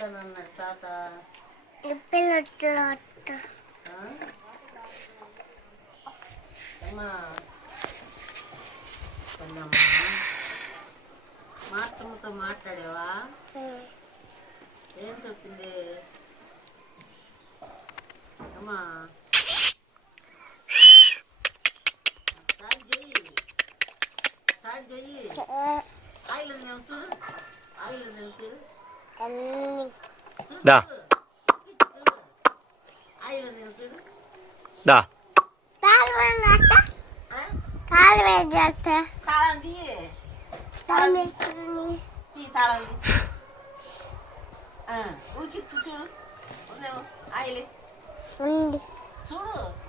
వస్తానన్నాడు తాత. ఎప్పుడు వస్తా అమ్మా మా అత్తమ్మతో మాట్లాడావా? ఏం చెప్పింది అమ్మా? స్టార్ట్ చెయ్యి, స్టార్ట్ చెయ్యి. ఆయిల్ చూడు, ఆయిల్ చూడు, దా చూడు, ఆయిల్ చూడు. దా తాళం తీయి, తాళం ఊకిచ్చు చూడు. ఉందేమో ఆయిల్ చూడు,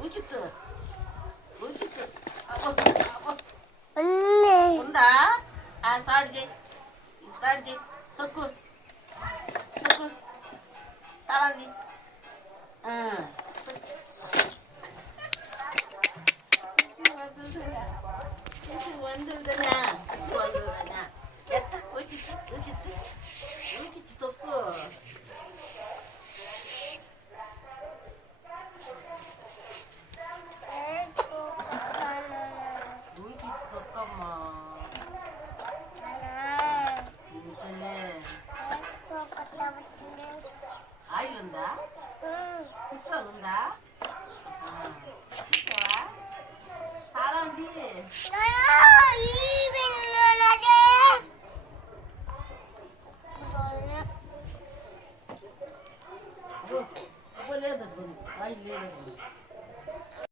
ఊకిచ్చు ఊకిచ్చు. ఉందా? స్టార్ట్ చేయి, స్టార్ట్ చేయి. తొక్కు తొక్కు, తాళం తీ. వందుతుందా